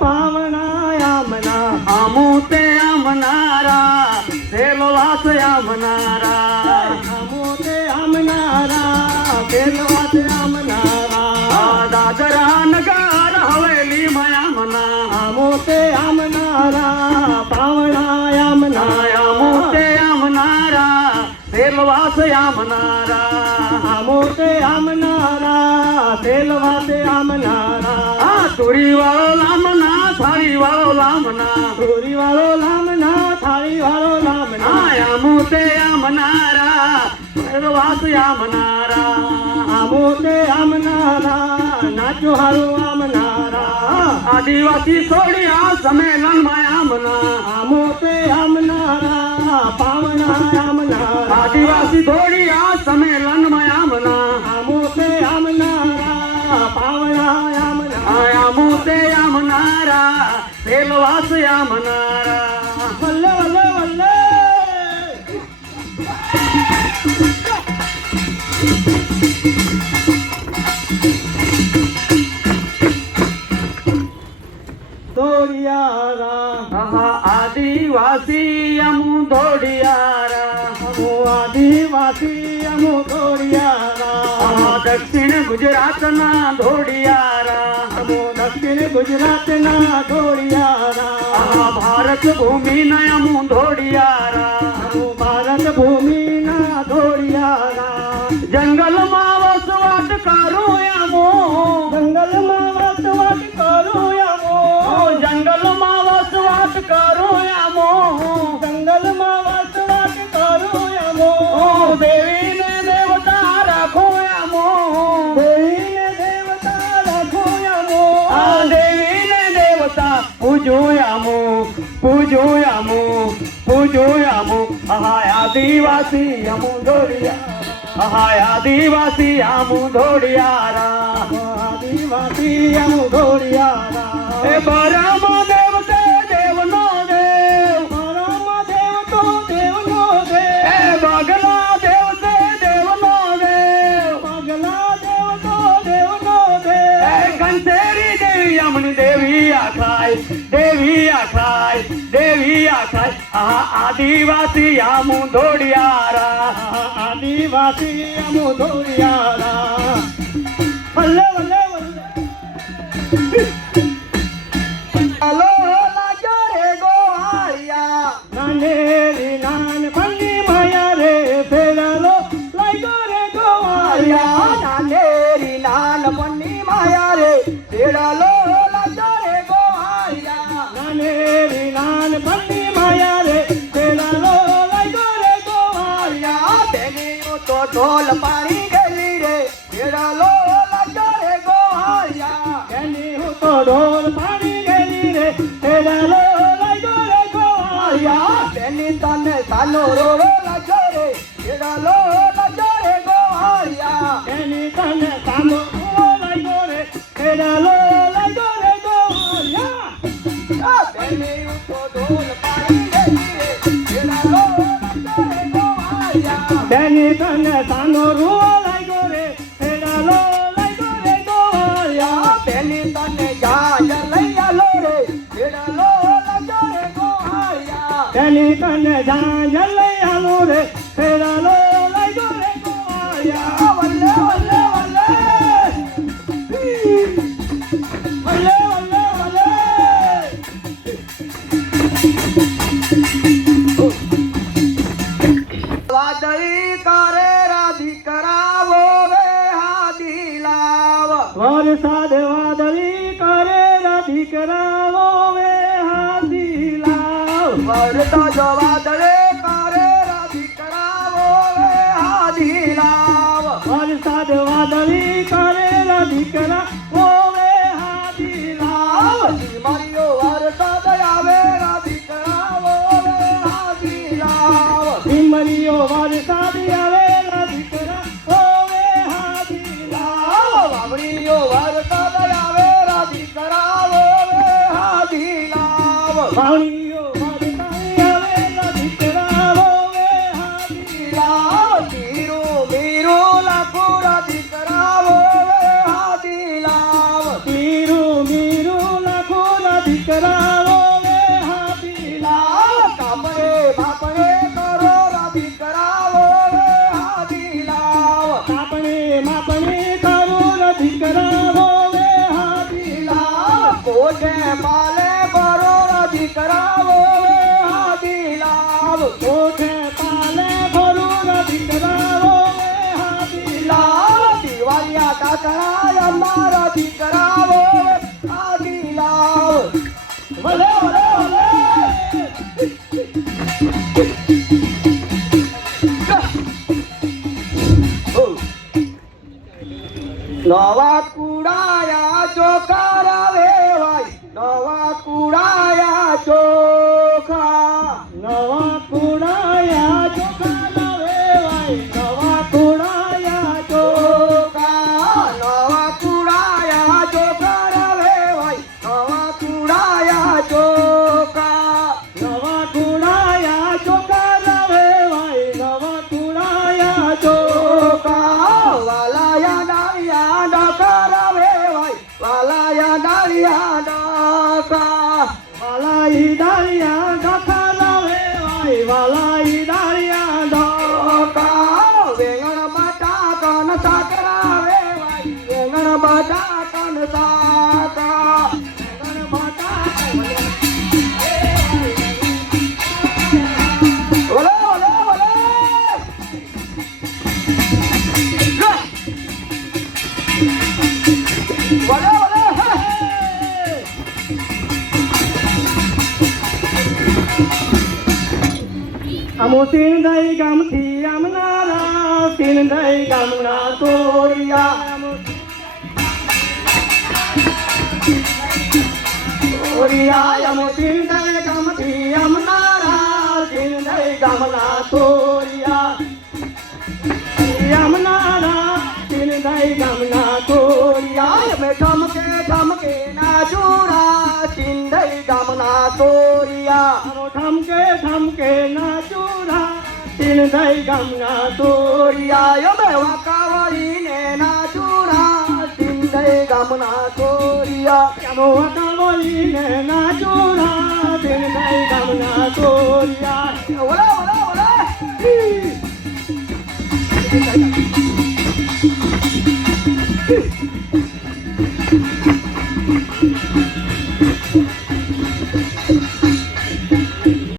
પાવણાયામના અમુતે આમનારા સેલવાસ આમનારા અમોતે આમનારા બેલવાસ આમનારા દાદરા નગર હવેલી મયામના અમોતે આમનારા પાવણાયામના અમુતે આમનારા સેલવાસ આમનારા અમોતે આમનારા બેલવાસ આમનારા ચોરી વાળો લામના થાળી વાળો લામના ચોરી વાળો લામના થાળી વાળો લામના અમુતે આમનારા સેલવાસ આમનારા આમોતે આમનારા નાચો હારું આમનારા આદિવાસી છોડ્યા સંમેલન માયામના આમોતે આમનારા પાવના આમનારા આદિવાસી છોડ્યા સંમેલન માયામના આમોતે આમનારા પાવના આમનારા આમુતે આમનારા સેલવાસ આમનારા વલ્લે વલ્લે વલ્લે દોડિયારા આદિવાસી અમુ દોડિયારા અમો આદિવાસી અમો દોડિયારા દક્ષિણ ગુજરાતના દોડિયારા અમો દક્ષિણ ગુજરાતના દોડિયારા ભારત ભૂમિના અમુ દોડિયારા અમો ભારત ભૂમિના દોડિયારા જંગલમાં વસવાટ કરું અમો જંગલમાં વસવાટ કરું યામો જંગલમાં વસવાટ કરું અમો જંગલમાં વસવાટ કરું યામો દેવીને દેવતા રાખો અમો દેવીને દેવતા રાખો યામો દેવીને દેવતા પૂજોયામો પૂજોયામો પૂજોયામો આદિવાસી અમુ દોડિયા આદિવાસી અમુ દોડિયારા આદિવાસી અમો દોડિયારા એ બરામ દેવ તે દેવનો દેવ પરમ દેવ તો દેવનો દેવ એ બગલા દેવ તે દેવનો દેવ પગલા દેવ તો દેવનો દેવ એ કંસેરી દેવી અમની દેવી આખાય દેવી આખાય દેવી આખાય આદિવાસી અમુ દોડિયારા આદિવાસી અમો દોડિયારા વલ્લે વલ્લે વલ્લે હલો લાજો રે ગોવાળિયા નાનેરી નાન પન્ની માયા રે ફેરાલો લાગ્યો રે ગોવાળિયા નાનેરી નાન પન્ની માયા રે તેડાલો લાજો રે ગોવાળિયા નાનેરી નાન પન્ની માયા રે ફેરાલો લાગ્યો રે ગોવાળિયા બેનીઓ તો ઢોલ પાણી ગયેલી રે તેડાલો લાજો રે ગોવાળિયા એની હું તો ઢોલ પાણી ગયેલી રે ફેરાલો લાગ્યો રે ગોવાળિયા બેની તને સાનો રોડો લાજો રે તેડાલો લાજો રે ગોવાળિયા એની તને સામો લાગ્યો રે ફેરાલો લાગ્યો રે ગોવાળિયા બેનીઓ તો ઢોલ પાણી ગયેલી રે તેડાલો લાજો રે ગોવાળિયા બેની તને સાનો રૂવો લાગ્યો રે ફેરાલો લાગ્યો રે ગોવાળિયા બેની તને જાજ લઈ આલો રે તેડાલો લાજો રે ગોવાળિયા બેની તને જાંજ લઈ આલો રે ફેરાલો લાગ્યો રે ગોવાળિયા વલ્લે વલ્લે વલ્લે વલ્લે વલ્લે વલ્લે વાદળી કરે રાધી કરાવો રે હાદી લાવ વરસાદ વાદળી કરે રાધી કરાવો વે હાથી લાવ વરતો જો વાદળે કરે રાધી કરાવો રે હાદી લાવ વરસાદ વાદળી કરે રાધી કરાવો વે હાથી લાવ મારીઓ વરસાદ આવે રાધી કરાવો રે હાદી લાવ સિમરીઓ વરસાદ આવે રાધી કરાવો વે હાથી લાવ વાવડીઓ વરસાદ આવે રાધી કરાવો રે હાદી લાવ વાવણીઓ વરસાદ આવે રાધી કરાવો વે હાથી લાવ મીરો મીરો લાખો રાધી કરાવો રે હાદી લાવ મીરું મીરું કરાવો રે હાથીલા કાપડે બાપડે કરો રાધી કરાવો રે હાથીલાવ આપણે માપણે કરો રધી કરાવો રે હાથીલા કોટે પાલે કરો રાધી કરાવો રે હાથીલાવ કોઠે પાલે ભરું રધી કરાવો રે હાથીલા દિવાલિયા કાકડા અમારા દીકરાઓ આદિલાવ ભલે ભલે ભલે નવા કુડાયા ચોખા વેવાય નવા કુડાયા ચોખા નવા કુડાયા ચોખા નવેવાય નવા કુડાયા ચોખા નવા કુડાયા ચોખા વેવાય નવા કુડાયા ચોખા નવા કુડાયા ચોખા નવેવાય નવા કુડાયા ચોખા વાલાયા ડાળિયા ડકરા વેવાય વાલાયા ડાળિયા ડકા વાલાઈ ડાળિયા ડખા નવેવાય વાલાઈ ડાળિયા ડકા વેંગણ બટાકન સાકરા વેવાય વેંગણ બટાકન સાકા વેંગણ બટાકા ઓલે ઓલે ઓલે ઓલે ઓલે અમો સિંધઈ ગામથી આમનારા સિંધઈ ગામના તોડિયા તોડિયા અમો સિંધઈ ગામથી આમનારા સિંધઈ ગામના તોડિયા આમનારા સિંધઈ ગામના તોડિયા મેં ઠમકે ઠમકે ના ચૂડા સિંધઈ ગામના તોરિયા ઠમકે ઠમકે ના ચૂડા સિંધઈ ગામના તોડિયા તોરિયા મેં વાકાવળીને ના ચૂડા સિંધઈ ગામના તોરિયા યામો વકાવળીને ના ચૂડા સિંધઈ ગામના તોડિયા ઓલા ઓલા ઓલા